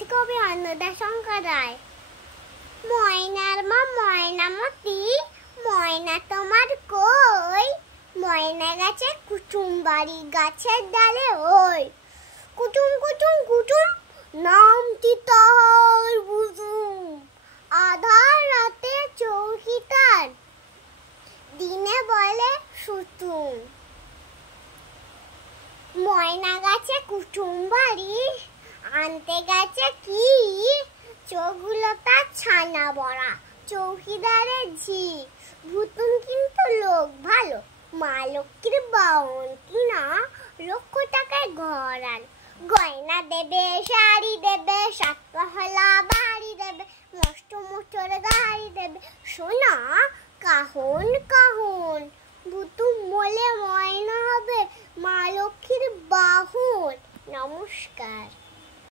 পাঠে কবি অন্নদা শঙ্কর রায়। ময়নার মা ময়নামতি, ময়না তোমার কই? ময়না গেছে কুটুম বাড়ি গাছের ডালে ওই। কুটুম কুটুম কুটুম নামটি তাহার বুঝুম, আধার রাতে চৌকিদার, দিনে বলে সুতুম। ময়না গেছে কুটুম বাড়ি, আনতে গেছে কি? চোখগুলো তার ছানা বড়া, চৌকিদারের ঝি। ভুতুম কিন্তু লোক ভালো, মা লক্ষ্মীর বাউন কিনা, লক্ষ টাকায় ঘর আন। গয়না দেবে, শাড়ি দেবে, সাত পহলা বাড়ি দেবে, মস্ত মোটর গাড়ি দেবে, সোনা কাহন কাহন। ভুতুম বলে ময়না হবে মা লক্ষ্মীর বাহন। নমস্কার।